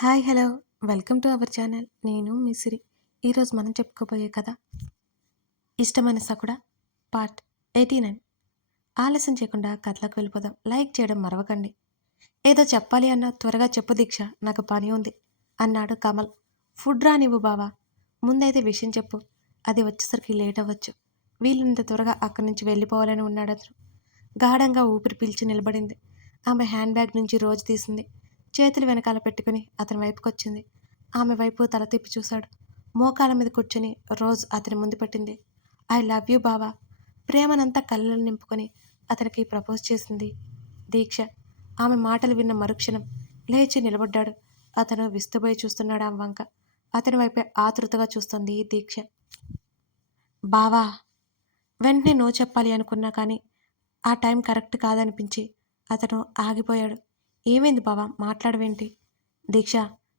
Hi hello welcome to our channel. నేను మీ సిరి. ఈరోజు మనం చెప్పుకోబోయే కథ ఇష్టమైన సకుడ పార్ట్ 89. ఆలస్యం చేయకుండా కథలోకి వెళ్ళిపోదాం. లైక్ చేయడం మరవకండి. ఏదో చెప్పాలి అన్న త్వరగా చెప్పు దీక్ష, నాకు పని ఉంది అన్నాడు కమల్. ఫుడ్ రానివ్వు బావా, ముందైతే విషయం చెప్పు. అది వచ్చేసరికి లేట్ అవ్వచ్చు. వీళ్ళంత త్వరగా అక్కడి నుంచి వెళ్ళిపోవాలని ఉన్నాడు అతను. గాఢంగా ఊపిరి పీల్చి నిలబడింది. ఆమె హ్యాండ్ బ్యాగ్ నుంచి రోజు తీసింది. చేతులు వెనకాల పెట్టుకుని అతని వైపుకొచ్చింది. ఆమె వైపు తల తిప్పి చూశాడు. మోకాల మీద కూర్చొని రోజ్ అతని ముందు పెట్టింది. ఐ లవ్ యూ బావా. ప్రేమనంతా కళ్ళలో నింపుకొని అతనికి ప్రపోజ్ చేసింది దీక్ష. ఆమె మాటలు విన్న మరుక్షణం లేచి నిలబడ్డాడు. అతను విస్తుపోయి చూస్తున్నాడు ఆ వంక. అతని వైపే ఆతృతగా చూస్తుంది దీక్ష. బావా, వెంటనే నో చెప్పాలి అనుకున్నా కానీ ఆ టైం కరెక్ట్ కాదనిపించి అతను ఆగిపోయాడు. ఏమైంది బావా, మాట్లాడవేంటి? దీక్ష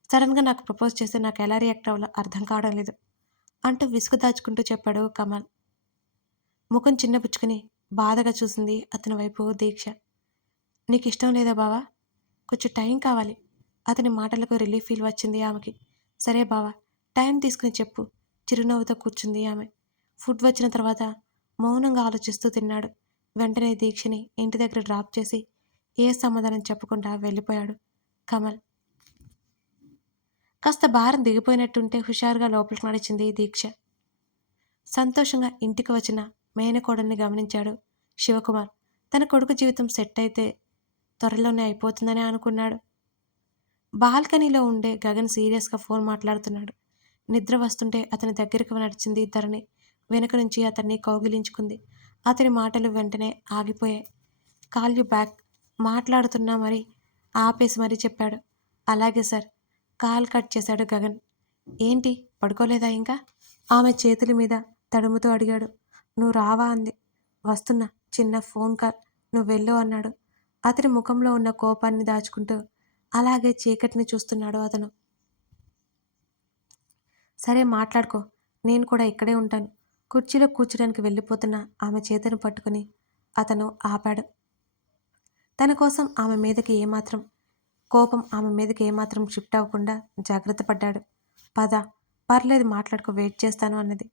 సడన్గా నాకు ప్రపోజ్ చేస్తే నాకు ఎలా రియాక్ట్ అవ్వాలో అర్థం కావడం లేదు అంటూ విసుగు దాచుకుంటూ చెప్పాడు కమల్. ముఖం చిన్నపుచ్చుకుని బాధగా చూసింది అతని వైపు దీక్ష. నీకు ఇష్టం లేదా బావా? కొంచెం టైం కావాలి. అతని మాటలకు రిలీఫ్ ఫీల్ వచ్చింది ఆమెకి. సరే బావా, టైం తీసుకుని చెప్పు. చిరునవ్వుతో కూర్చుంది ఆమె. ఫుడ్ వచ్చిన తర్వాత మౌనంగా ఆలోచిస్తూ తిన్నాడు. వెంటనే దీక్షని ఇంటి దగ్గర డ్రాప్ చేసి ఏ సమాధానం చెప్పకుండా వెళ్ళిపోయాడు కమల్. కాస్త భారం దిగిపోయినట్టుంటే హుషారుగా లోపలికి నడిచింది దీక్ష. సంతోషంగా ఇంటికి వచ్చిన మేనకోడల్ని గమనించాడు శివకుమార్. తన కొడుకు జీవితం సెట్ అయితే త్వరలోనే అయిపోతుందని అనుకున్నాడు. బాల్కనీలో ఉండే గగన్ సీరియస్గా ఫోన్ మాట్లాడుతున్నాడు. నిద్ర వస్తుంటే అతని దగ్గరికి నడిచింది ధరణి. వెనుక నుంచి అతన్ని కౌగిలించుకుంది. అతని మాటలు వెంటనే ఆగిపోయాయి. కాల్ యూ బ్యాక్ మాట్లాడుతున్నా మరి ఆపేసి మరీ చెప్పాడు. అలాగే సార్. కాల్ కట్ చేశాడు గగన్. ఏంటి, పడుకోలేదా ఇంకా? ఆమె చేతుల మీద తడుముతూ అడిగాడు. నువ్వు రావా అంది. వస్తున్నా, చిన్న ఫోన్ కాల్, నువ్వు వెళ్ళు అన్నాడు. అతని ముఖంలో ఉన్న కోపాన్ని దాచుకుంటూ అలాగే చీకటిని చూస్తున్నాడు అతను. సరే మాట్లాడుకో, నేను కూడా ఇక్కడే ఉంటాను. కుర్చీలో కూర్చోడానికి వెళ్ళిపోతున్న ఆమె చేతిని పట్టుకుని అతను ఆపాడు. తన కోసం ఆమె మీదకి ఏమాత్రం కోపం ఆమె మీదకి ఏమాత్రం షిఫ్ట్ అవ్వకుండా జాగ్రత్త పడ్డాడు. పద, పర్లేదు మాట్లాడుకో, వెయిట్ చేస్తాను అన్నది.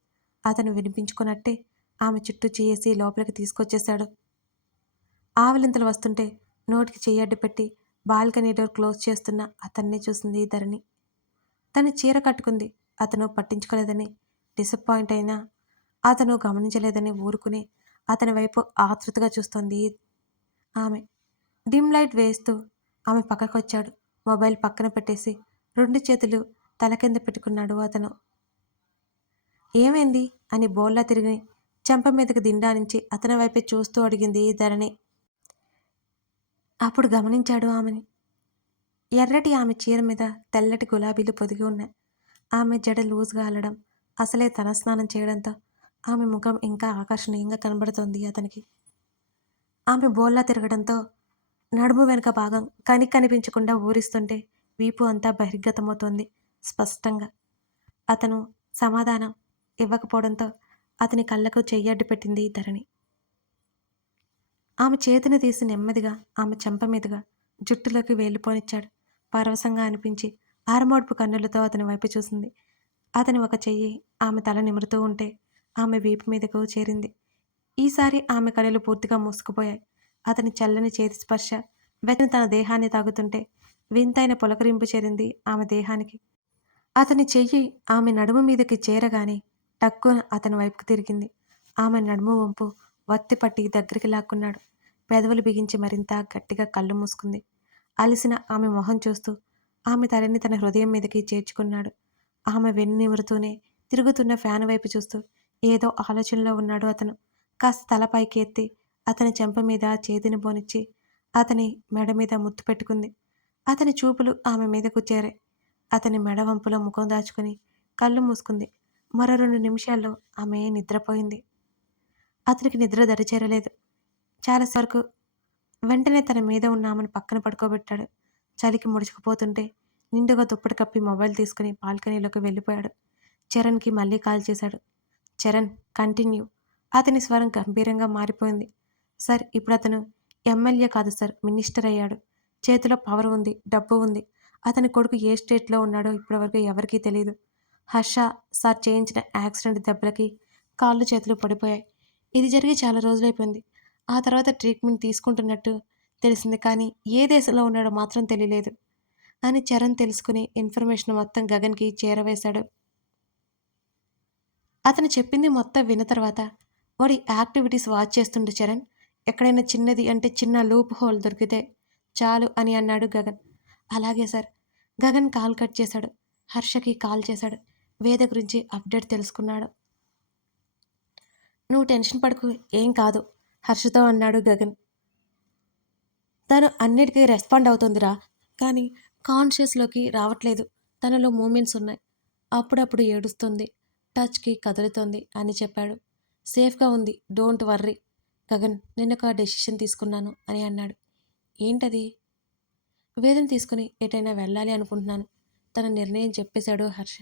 అతను వినిపించుకున్నట్టే ఆమె చుట్టూ చేసి లోపలికి తీసుకొచ్చేశాడు. ఆవలింతలు వస్తుంటే నోటికి చెయ్యడ్డు పెట్టి బాల్కనీ డోర్ క్లోజ్ చేస్తున్న అతన్ని చూసింది ధరణి. తను చీర కట్టుకుంది. అతను పట్టించుకోలేదని డిసప్పాయింట్ అయినా అతను గమనించలేదని ఊరుకుని అతని వైపు ఆతృతగా చూస్తోంది ఆమె. డిమ్ లైట్ వేస్తూ ఆమె పక్కకొచ్చాడు. మొబైల్ పక్కన పెట్టేసి 2 చేతులు తల కింద పెట్టుకున్నాడు అతను. ఏమైంది అని బోల్లా తిరిగి చెంప మీదకి దిండానించి అతని వైపే చూస్తూ అడిగింది ధరణి. అప్పుడు గమనించాడు ఆమెని. ఎర్రటి ఆమె చీర మీద తెల్లటి గులాబీలు పొదిగి ఉన్నాయి. ఆమె జడ లూజ్గా అల్లడం, అసలే తలస్నానం చేయడంతో ఆమె ముఖం ఇంకా ఆకర్షణీయంగా కనబడుతోంది అతనికి. ఆమె బోల్లా తిరగడంతో నడుము వెనుక భాగం కనిపించకుండా ఊరిస్తుంటే వీపు అంతా బహిర్గతమవుతోంది స్పష్టంగా. అతను సమాధానం ఇవ్వకపోవడంతో అతని కళ్ళకు చెయ్యడ్డు పెట్టింది ధరణి. ఆమె చేతిని తీసి నెమ్మదిగా ఆమె చెంప మీదుగా జుట్టులోకి వేలిపోనిచ్చాడు. పరవశంగా అనిపించి ఆరమోడ్పు కన్నులతో అతని వైపు చూసింది. అతని ఒక చెయ్యి ఆమె తల నిమురుతూ ఉంటే ఆమె వీపు మీదకు చేరింది. ఈసారి ఆమె కనులు పూర్తిగా మూసుకుపోయాయి. అతని చల్లని చేతి స్పర్శ వెచ్చని తన దేహాన్ని తాగుతుంటే వింతైన పులకరింపు చేరింది ఆమె దేహానికి. అతని చెయ్యి ఆమె నడుము మీదకి చేరగానే టక్కున అతని వైపుకు తిరిగింది. ఆమె నడుము వంపు వత్తిపట్టి దగ్గరికి లాక్కున్నాడు. పెదవులు బిగించి మరింత గట్టిగా కళ్ళు మూసుకుంది. అలిసిన ఆమె మొహం చూస్తూ ఆమె తలని తన హృదయం మీదకి చేర్చుకున్నాడు. ఆమె వెన్ను నిమురుతూనే తిరుగుతున్న ఫ్యాన్ వైపు చూస్తూ ఏదో ఆలోచనలో ఉన్నాడు అతను. కాస్త తల పైకి ఎత్తి అతని చెంప మీద చేతిని పోనిచ్చి అతని మెడ మీద ముద్దు పెట్టుకుంది. అతని చూపులు ఆమె మీదకు చేరాయి. అతని మెడ వంపులో ముఖం దాచుకుని కళ్ళు మూసుకుంది. మరో 2 నిమిషాల్లో ఆమె నిద్రపోయింది. అతనికి నిద్ర దరిచేరలేదు చాలాసేపు. వెంటనే తన మీద ఉన్న ఆమెను పక్కన పడుకోబెట్టాడు. చలికి ముడుచుకుపోతుంటే నిండుగా దుప్పటి కప్పి మొబైల్ తీసుకుని బాల్కనీలోకి వెళ్ళిపోయాడు. చరణ్కి మళ్ళీ కాల్ చేశాడు. చరణ్, కంటిన్యూ. అతని స్వరం గంభీరంగా మారిపోయింది. సార్, ఇప్పుడు అతను ఎమ్మెల్యే కాదు సార్, మినిస్టర్ అయ్యాడు. చేతిలో పవర్ ఉంది, డబ్బు ఉంది. అతని కొడుకు ఏ స్టేట్లో ఉన్నాడో ఇప్పటివరకు ఎవరికీ తెలియదు. హర్ష సార్ చేయించిన యాక్సిడెంట్ దెబ్బలకి కాళ్ళు చేతులు పడిపోయాయి. ఇది జరిగి చాలా రోజులైపోయింది. ఆ తర్వాత ట్రీట్మెంట్ తీసుకుంటున్నట్టు తెలిసింది, కానీ ఏ దేశంలో ఉన్నాడో మాత్రం తెలియలేదు అని చరణ్ తెలుసుకుని ఇన్ఫర్మేషన్ మొత్తం గగన్కి చేరవేశాడు. అతను చెప్పింది మొత్తం విన్న తర్వాత వాడి యాక్టివిటీస్ వాచ్ చేస్తుండే చరణ్, ఎక్కడైనా చిన్నది అంటే చిన్న లూప్ హోల్ దొరికితే చాలు అని అన్నాడు గగన్. అలాగే సార్. గగన్ కాల్ కట్ చేశాడు. హర్షకి కాల్ చేశాడు. వేద గురించి అప్డేట్ తెలుసుకున్నాడు. నువ్వు టెన్షన్ పడకు, ఏం కాదు హర్షతో అన్నాడు గగన్. తను అన్నిటికీ రెస్పాండ్ అవుతుందిరా, కానీ కాన్షియస్లోకి రావట్లేదు. తనలో మూమెంట్స్ ఉన్నాయి. అప్పుడప్పుడు ఏడుస్తుంది, టచ్కి కదులుతోంది అని చెప్పాడు. సేఫ్గా ఉంది, డోంట్ వర్రీ. గగన్, నిన్నొక డెసిషన్ తీసుకున్నాను అని అన్నాడు. ఏంటది? వేదన తీసుకుని ఎటైనా వెళ్ళాలి అనుకుంటున్నాను. తన నిర్ణయం చెప్పేశాడు హర్ష.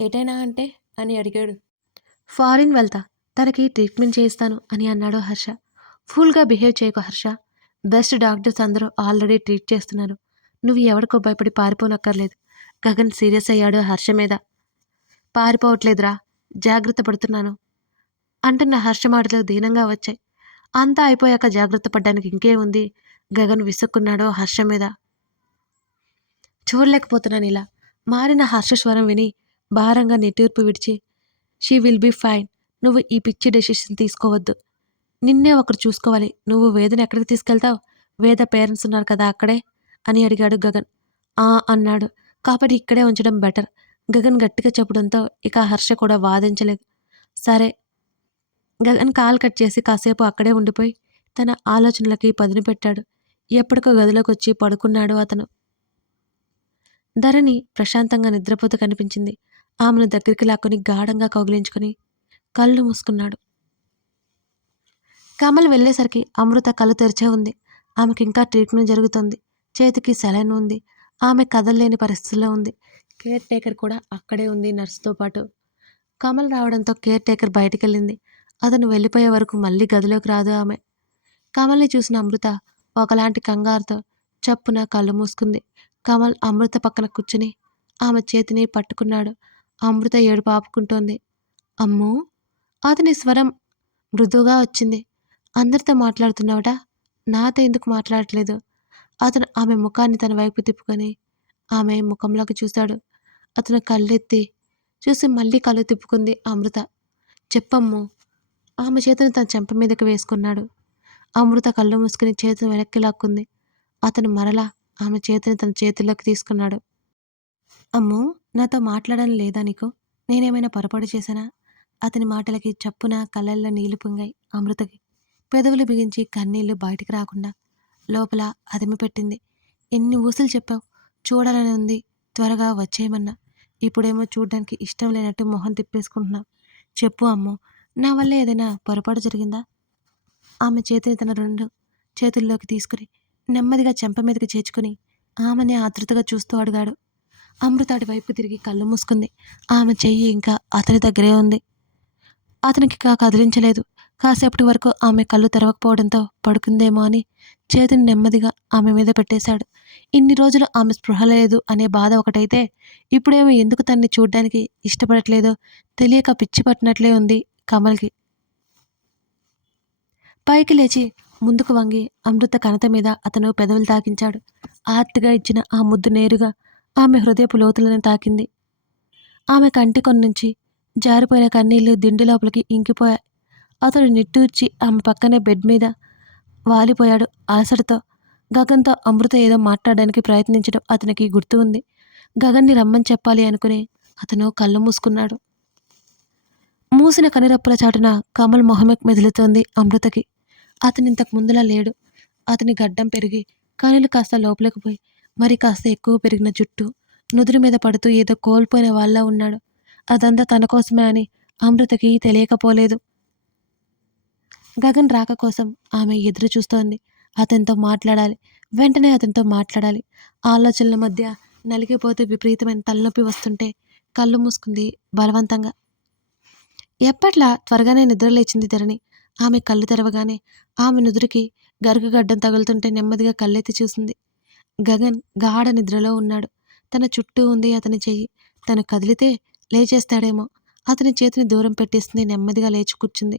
ఎటైనా అంటే అని అడిగాడు. ఫారిన్ వెళ్తా, తనకి ట్రీట్మెంట్ చేయిస్తాను అని అన్నాడు హర్ష. ఫుల్గా బిహేవ్ చేయకు హర్ష. బెస్ట్ డాక్టర్స్ అందరూ ఆల్రెడీ ట్రీట్ చేస్తున్నారు. నువ్వు ఎవరికో భయపడి పారిపోనక్కర్లేదు. గగన్ సీరియస్ అయ్యాడు హర్ష మీద. పారిపోవట్లేదురా, జాగ్రత్త పడుతున్నాను అంటున్న హర్ష మాటలు దీనంగా వచ్చాయి. అంతా అయిపోయాక జాగ్రత్త పడ్డానికి ఇంకేముంది? గగన్ విసుక్కున్నాడు హర్ష మీద. చూడలేకపోతున్నాను ఇలా. మారిన హర్ష స్వరం విని భారంగా నిట్టూర్పు విడిచి, షీ విల్ బీ ఫైన్. నువ్వు ఈ పిచ్చి డెసిషన్ తీసుకోవద్దు. నిన్నే ఒకరు చూసుకోవాలి. నువ్వు వేదను ఎక్కడికి తీసుకెళ్తావు? వేద పేరెంట్స్ ఉన్నారు కదా అక్కడే అని అడిగాడు గగన్. అన్నాడు. కాబట్టి ఇక్కడే ఉంచడం బెటర్. గగన్ గట్టిగా చెప్పడంతో ఇక హర్ష కూడా వాదించలేదు. సరే. గగన్ కాల్ కట్ చేసి కాసేపు అక్కడే ఉండిపోయి తన ఆలోచనలకి పదును పెట్టాడు. ఎప్పటికో గదిలోకి వచ్చి పడుకున్నాడు అతను. ధరణి ప్రశాంతంగా నిద్రపోతూ కనిపించింది. ఆమెను దగ్గరికి లాక్కొని గాఢంగా కౌగిలించుకుని కళ్ళు మూసుకున్నాడు. కమల్ వెళ్ళేసరికి అమృత కళ్ళు తెరిచే ఉంది. ఆమెకి ఇంకా ట్రీట్మెంట్ జరుగుతుంది. చేతికి సెలైన్ ఉంది. ఆమె కదలలేని పరిస్థితుల్లో ఉంది. కేర్ టేకర్ కూడా అక్కడే ఉంది నర్సుతో పాటు. కమల్ రావడంతో కేర్ టేకర్ బయటికెళ్ళింది. అతను వెళ్ళిపోయే వరకు మళ్ళీ గదిలోకి రాదు ఆమె. కమల్ని చూసిన అమృత ఒకలాంటి కంగారుతో చప్పున కళ్ళు మూసుకుంది. కమల్ అమృత పక్కన కూర్చుని ఆమె చేతిని పట్టుకున్నాడు. అమృత ఏడుపు ఆపుకుంటోంది. అమ్మో! అతని స్వరం మృదువుగా వచ్చింది. అందరితో మాట్లాడుతున్నావట, నాతో ఎందుకు మాట్లాడట్లేదు? అతను ఆమె ముఖాన్ని తన వైపు తిప్పుకొని ఆమె ముఖంలోకి చూశాడు. అతను కళ్ళెత్తి చూసి మళ్ళీ కళ్ళు తిప్పుకుంది అమృత. చెప్పమ్ము. ఆమె చేతిని తన చెంప మీదకి వేసుకున్నాడు. అమృత కళ్ళు మూసుకుని చేతిని వెనక్కి లాక్కుంది. అతను మరలా ఆమె చేతిని తన చేతుల్లోకి తీసుకున్నాడు. అమ్మో, నాతో మాట్లాడడం లేదా నీకు? నేనేమైనా పొరపాటు చేశానా? అతని మాటలకి చప్పున కళ్ళల్లో నీళ్లు పొంగాయి అమృతకి. పెదవులు బిగించి కన్నీళ్లు బయటికి రాకుండా లోపల అదిమి పెట్టింది. ఎన్ని ఊసులు చెప్పావు? చూడాలని ఉంది, త్వరగా వచ్చేయమన్నా. ఇప్పుడేమో చూడ్డానికి ఇష్టం లేనట్టు మొహం తిప్పేసుకుంటున్నావు. చెప్పు అమ్మో, నా వల్ల ఏదైనా పొరపాటు జరిగిందా? ఆమె చేతిని తన 2 చేతుల్లోకి తీసుకుని నెమ్మదిగా చెంప మీదకి చేర్చుకుని ఆమెని ఆతృతగా చూస్తూ అడిగాడు. అమృత అటు వైపు తిరిగి కళ్ళు మూసుకుంది. ఆమె చెయ్యి ఇంకా అతని దగ్గరే ఉంది. అతనికి కదిలించలేదు. కాసేపటి వరకు ఆమె కళ్ళు తెరవకపోవడంతో పడుకుందేమో అని చేతిని నెమ్మదిగా ఆమె మీద పెట్టేశాడు. ఇన్ని రోజులు ఆమె స్పృహ లేదు అనే బాధ ఒకటైతే, ఇప్పుడేమో ఎందుకు తన్ని చూడ్డానికి ఇష్టపడట్లేదో తెలియక పిచ్చి పట్టినట్లే ఉంది కమల్కి. పైకి లేచి ముందుకు వంగి అమృత కణత మీద అతను పెదవులు తాకించాడు. ఆర్తిగా ఇచ్చిన ఆ ముద్దు నేరుగా ఆమె హృదయపు లోతులను తాకింది. ఆమె కంటి కొన్నుంచి జారిపోయిన కన్నీళ్లు దిండి లోపలికి ఇంకిపోయాయి. అతడు నిట్టూర్చి ఆమె పక్కనే బెడ్ మీద వాలిపోయాడు అలసటతో. గగన్తో అమృత ఏదో మాట్లాడడానికి ప్రయత్నించడం అతనికి గుర్తు ఉంది. గగన్ని రమ్మని చెప్పాలి అనుకుని అతను కళ్ళు మూసుకున్నాడు. మూసిన కనిరెప్పల చాటున కమల్ మొహమే మెదులుతోంది అమృతకి. అతను ఇంతకు ముందులా లేడు. అతని గడ్డం పెరిగి కనులు కాస్త లోపలికి పోయి మరి కాస్త ఎక్కువ పెరిగిన జుట్టు నుదురు మీద పడుతూ ఏదో కోల్పోయిన వాళ్ళ ఉన్నాడు. అదంతా తన కోసమే అని అమృతకి తెలియకపోలేదు. గగన్ రాక కోసం ఆమె ఎదురు చూస్తోంది. అతనితో మాట్లాడాలి, వెంటనే అతనితో మాట్లాడాలి. ఆలోచనల మధ్య నలిగిపోతూ విపరీతమైన తలనొప్పి వస్తుంటే కళ్ళు మూసుకుంది బలవంతంగా. ఎప్పట్లా త్వరగానే నిద్రలేచింది ధరణి. ఆమె కళ్ళు తెరవగానే ఆమె నుదురికి గరుగుగడ్డం తగులుతుంటే నెమ్మదిగా కళ్ళెత్తి చూసింది. గగన్ గాఢ నిద్రలో ఉన్నాడు. తన చుట్టూ ఉంది అతని చెయ్యి. తను కదిలితే లేచేస్తాడేమో. అతని చేతిని దూరం పెట్టేసింది. నెమ్మదిగా లేచి కూర్చుంది.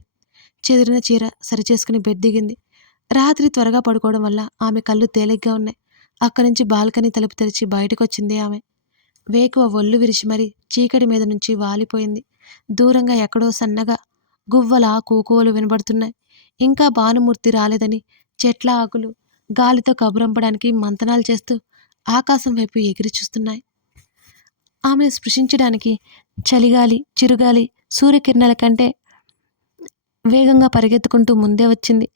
చెదిరిన చీర సరిచేసుకుని బెడ్ దిగింది. రాత్రి త్వరగా పడుకోవడం వల్ల ఆమె కళ్ళు తేలిగ్గా ఉన్నాయి. అక్కడి నుంచి బాల్కనీ తలుపు తెరిచి బయటకొచ్చింది ఆమె. వేకువ ఒళ్ళు విరిచి మరీ చీకటి మీద నుంచి వాలిపోయింది. దూరంగా ఎక్కడో సన్నగా గువ్వల కూకోలు వినబడుతున్నాయి. ఇంకా భానుమూర్తి రాలేదని చెట్ల ఆకులు గాలితో కబురంపడానికి మంతనాలు చేస్తూ ఆకాశం వైపు ఎగిరి చూస్తున్నాయి. ఆమెను స్పృశించడానికి చలిగాలి, చిరుగాలి సూర్యకిరణాల కంటే వేగంగా పరిగెత్తుకుంటూ ముందే వచ్చింది.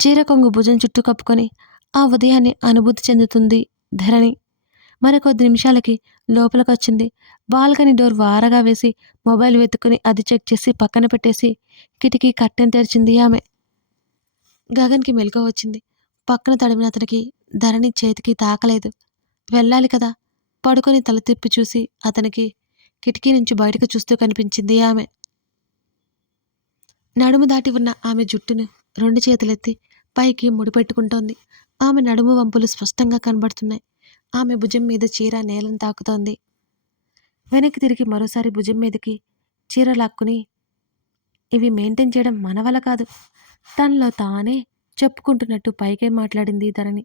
చీర కొంగు భుజం చుట్టూ కప్పుకొని ఆ ఉదయాన్ని అనుభూతి చెందుతుంది ధరణి. మరికొద్ది నిమిషాలకి లోపలికొచ్చింది. బాల్కనీ డోర్ వారగా వేసి మొబైల్ వెతుక్కుని అది చెక్ చేసి పక్కన పెట్టేసి కిటికీ కర్టెన్ తెరిచింది ఆమె. గగన్కి మెలకువ వచ్చింది. పక్కన తడిమిన అతనికి ధరణి చేతికి తాకలేదు. వెళ్ళాలి కదా. పడుకొని తల తిప్పి చూసి అతనికి కిటికీ నుంచి బయటకు చూస్తూ కనిపించింది ఆమె. నడుము దాటి ఉన్న ఆమె జుట్టును 2 చేతులెత్తి పైకి ముడిపెట్టుకుంటోంది. ఆమె నడుము వంపులు స్పష్టంగా కనబడుతున్నాయి. ఆమె భుజం మీద చీర నేలను తాకుతోంది. వెనక్కి తిరిగి మరోసారి భుజం మీదకి చీర లాక్కుని, ఇవి మెయింటైన్ చేయడం మన వల్ల కాదు, తనలో తానే చెప్పుకుంటున్నట్టు పైకే మాట్లాడింది ధరణి.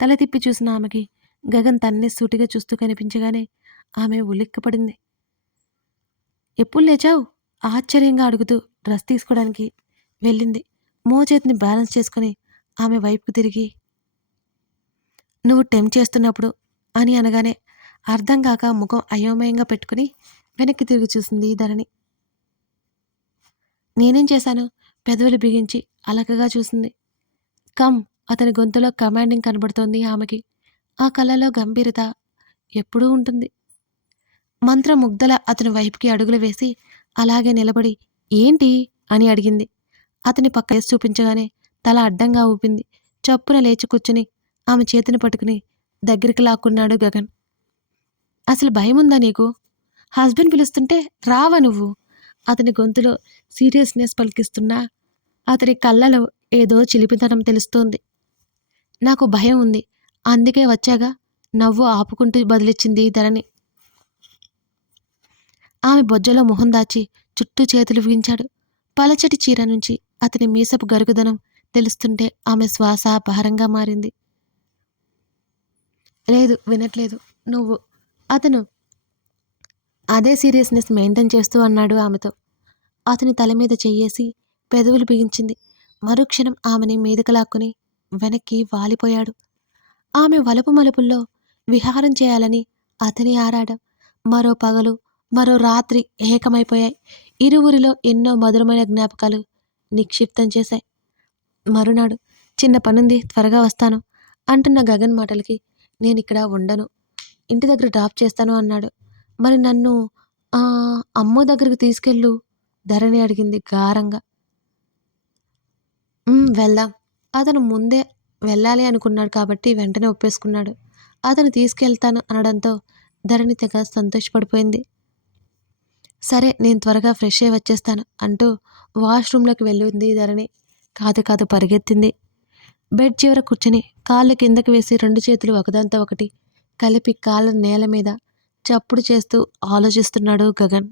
తల తిప్పి చూసిన ఆమెకి గగన్ తన్నే సూటిగా చూస్తూ కనిపించగానే ఆమె ఉలిక్కిపడింది. ఎప్పుడు లేచావు? ఆశ్చర్యంగా అడుగుతూ డ్రెస్ తీసుకోవడానికి వెళ్ళింది. మోచేతిని బ్యాలెన్స్ చేసుకుని ఆమె వైపుకు తిరిగి, నువ్వు టెంప్ట్ చేస్తున్నప్పుడు అని అనగానే అర్థం కాక ముఖం అయోమయంగా పెట్టుకుని వెనక్కి తిరిగి చూసింది ధరణి. నేనేం చేశాను? పెదవులు బిగించి అలకగా చూసింది. కమ్. అతని గొంతులో కమాండింగ్ కనబడుతోంది ఆమెకి. ఆ కళ్ళలో గంభీరత ఎప్పుడూ ఉంటుంది. మంత్రముగ్ధల అతని వైపుకి అడుగులు వేసి అలాగే నిలబడి ఏంటి అని అడిగింది. అతని పక్క వేసి చూపించగానే తల అడ్డంగా ఊపింది. చప్పున లేచి కూర్చుని ఆమె చేతిని పట్టుకుని దగ్గరికి లాక్కున్నాడు గగన్. అసలు భయముందా నీకు? హస్బెండ్ పిలుస్తుంటే రావా నువ్వు? అతని గొంతులో సీరియస్నెస్ పలికిస్తున్నా అతని కళ్ళలో ఏదో చిలిపితనం తెలుస్తోంది. నాకు భయం ఉంది, అందుకే వచ్చాగా. నవ్వు ఆపుకుంటూ బదిలిచ్చింది ధరణి. ఆమె బొజ్జలో మొహం దాచి చుట్టూ చేతులు బిగించాడు. పలచటి చీర నుంచి అతని మీసపు గరుగుదనం తెలుస్తుంటే ఆమె శ్వాస భారంగా మారింది. లేదు, వినట్లేదు నువ్వు. అతను అదే సీరియస్నెస్ మెయింటైన్ చేస్తూ అన్నాడు ఆమెతో. అతని తల మీద చెయ్యేసి పెదవులు బిగించింది. మరుక్షణం ఆమెని మీదకు లాక్కుని వెనక్కి వాలిపోయాడు. ఆమె వలపు మలుపుల్లో విహారం చేయాలని అతని ఆరాటం మరో పగలు మరో రాత్రి ఏకమైపోయాయి. ఇరువురిలో ఎన్నో మధురమైన జ్ఞాపకాలు నిక్షిప్తం చేశాయి. మరునాడు చిన్న పనుంది, త్వరగా వస్తాను అంటున్న గగన్ మాటలకి నేనిక్కడ ఉండను, ఇంటి దగ్గర డ్రాప్ చేస్తాను అన్నాడు. మరి నన్ను అమ్మో దగ్గరికి తీసుకెళ్ళు ధరణి అడిగింది గారంగా. వెళ్దాం. అతను ముందే వెళ్ళాలి అనుకున్నాడు కాబట్టి వెంటనే ఒప్పేసుకున్నాడు. అతను తీసుకెళ్తాను అనడంతో ధరణి తెగ సంతోషపడిపోయింది. సరే, నేను త్వరగా ఫ్రెష్ అయ్యి వచ్చేస్తాను అంటూ వాష్రూమ్లోకి వెళ్ళింది ధరణి. కాదు పరిగెత్తింది. బెడ్ చివర కూర్చుని కాళ్ళు కిందకి వేసి 2 చేతులు ఒకదాంతో ఒకటి కలిపి కాళ్ళ నేల మీద చప్పుడు చేస్తూ ఆలోచిస్తున్నాడు గగన్.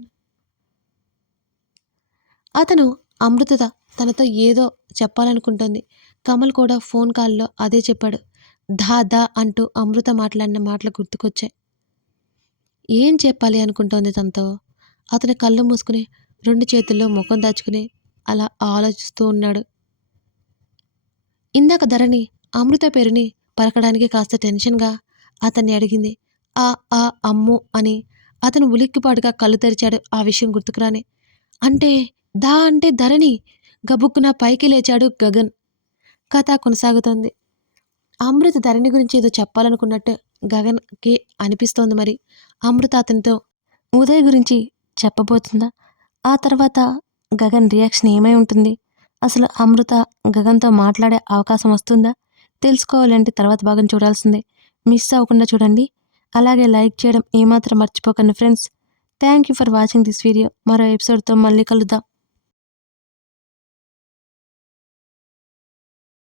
అతను అమృత తనతో ఏదో చెప్పాలనుకుంటోంది. కమల్ కూడా ఫోన్ కాల్లో అదే చెప్పాడు. దా అంటూ అమృత మాట్లాడిన మాటలు గుర్తుకొచ్చాయి. ఏం చెప్పాలి అనుకుంటోంది తనతో? అతని కళ్ళు మూసుకుని 2 చేతుల్లో ముఖం దాచుకుని అలా ఆలోచిస్తూ ఉన్నాడు. ఇందాక ధరణి అమృత పేరుని పలకడానికి కాస్త టెన్షన్గా అతన్ని అడిగింది. ఆ అమ్ము అని. అతను ఉలిక్కిపాటుగా కళ్ళు తెరిచాడు ఆ విషయం గుర్తుకురాని. అంటే ధరణి. గబుక్కున పైకి లేచాడు గగన్. కథ కొనసాగుతోంది. అమృత ధరణి గురించి ఏదో చెప్పాలనుకున్నట్టు గగన్కి అనిపిస్తోంది. మరి అమృత అతనితో ఉదయ్ గురించి చెప్పబోతుందా? ఆ తర్వాత గగన్ రియాక్షన్ ఏమై ఉంటుంది? అసలు అమృత గగన్తో మాట్లాడే అవకాశం వస్తుందా? తెలుసుకోవాలంటే తర్వాత భాగం చూడాల్సిందే. మిస్ అవ్వకుండా చూడండి. అలాగే లైక్ చేయడం ఏమాత్రం మర్చిపోకండి friends. Thank you for watching this video. మరో ఎపిసోడ్తో మళ్ళీ కలుద్దాం.